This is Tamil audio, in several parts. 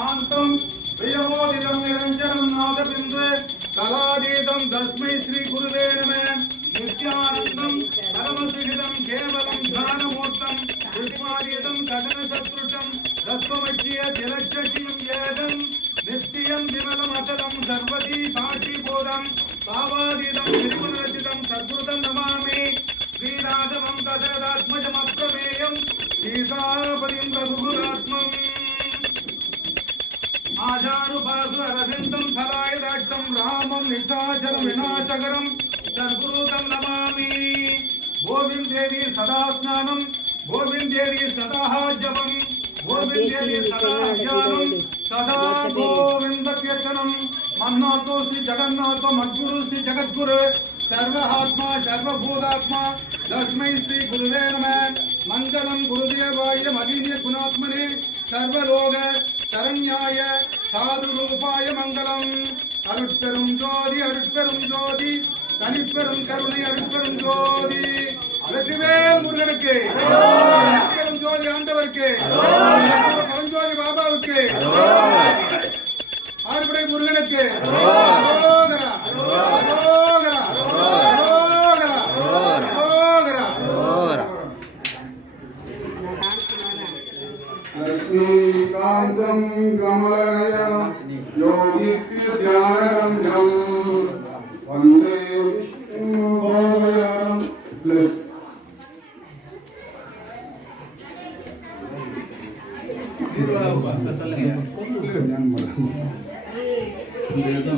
Anton देवी सदा स्नान गोविंद देवी सदा जप गोविंद देवी सदा ज्ञानम सदा गोविंद कीर्तन मन्नाथो श्री जगन्नाथ, मद्गुरु श्री जगद्गु सर्वात्मा, सर्वभूतात्मा तस्मै श्री गुरुवे नमः। मंगलम गुरुदेवाय मदीय गुणात्मने, सर्वलोक शरण्याय साधु रूपाय मंगलम अरुट्करुं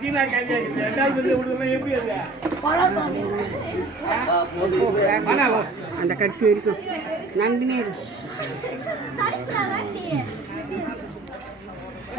தீனா ரெண்டாவது விடுறதுலாம் எப்படி அது அந்த கடைசி வரைக்கும் நந்தினி இருக்கு.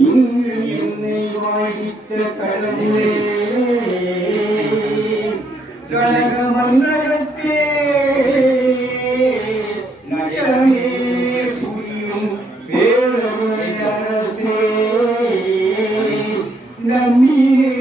இங்கு என்னை வாடித்த கடலே கழக நகரமே புரியும் பேரருளை அரசே நம்மியே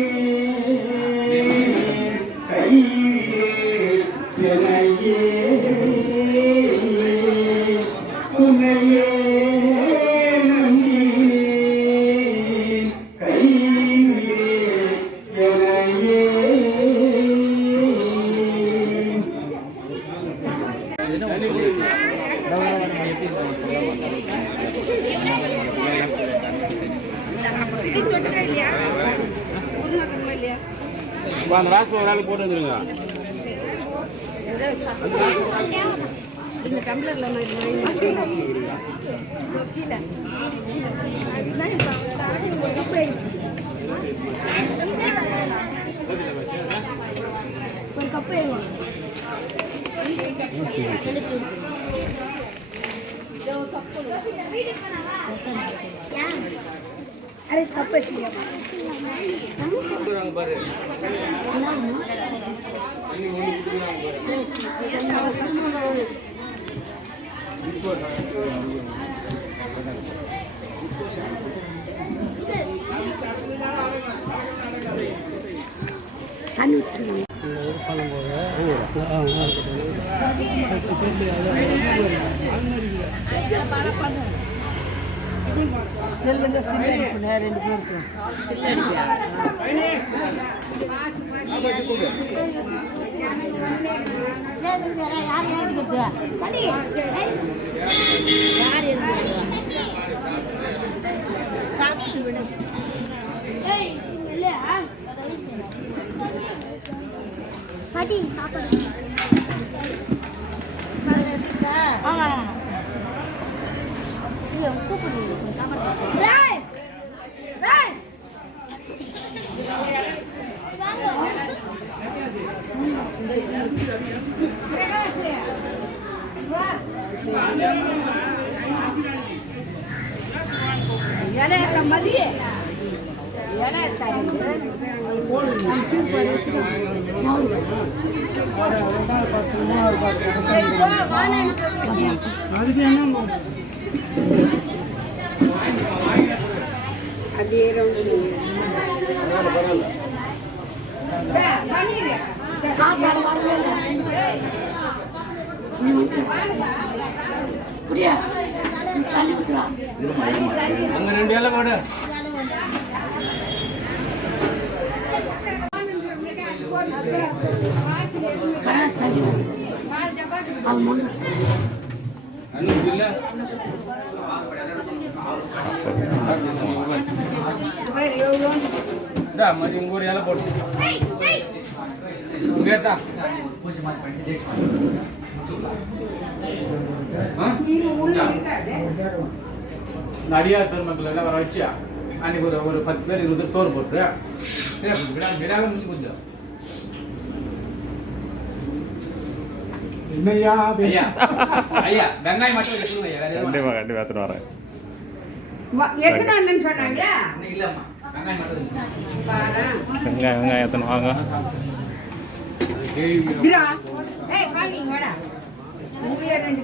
அந்த ராஷ்டிரம் ஒரு ஆள் போட்டு வந்துருங்க. இந்த டம்ளர்ல ஒரு கப்பு கப்பு தண்ணி ஊற்றுங்க படி யார் சாப்பிட்டு விடு ஏய் இல்ல படி சாப்பிடு டேய் டேய் வாங்க பிரகாஷ் வா இலையில மதி இலை அதே சாப்பாடு புரியா தண்ணி ஊத்துறா அங்க ரெண்டு போடு தண்ணி அது முன்னு இல்ல இந்தா, மதி உங்க ஒரு இலை பெருமக்கள் எல்லாம் வர வச்சியா அன்னைக்கு ஒரு ஒரு பத்து பேர் இருபது பேர் சோறு போட்டு விடாம முடிச்சு கொஞ்சம் என்னையா அது? ஐயா ஐயா வெங்காயம் மட்டும் எடுத்துருங்க ஐயா வேற எதுவும் கண்டிப்பாக கண்டிப்பாக எடுத்துன்னு வரேன் எத்தனை அண்ணன் சொன்னாங்க இன்னும் இல்லம்மா வெங்காயம் மட்டும் எடுத்துருங்க. பாரு வெங்காயம் வெங்காயம் எத்தனை வாங்க கிரா ஏய் வாங்கி வாடா உங்களே ரெண்டு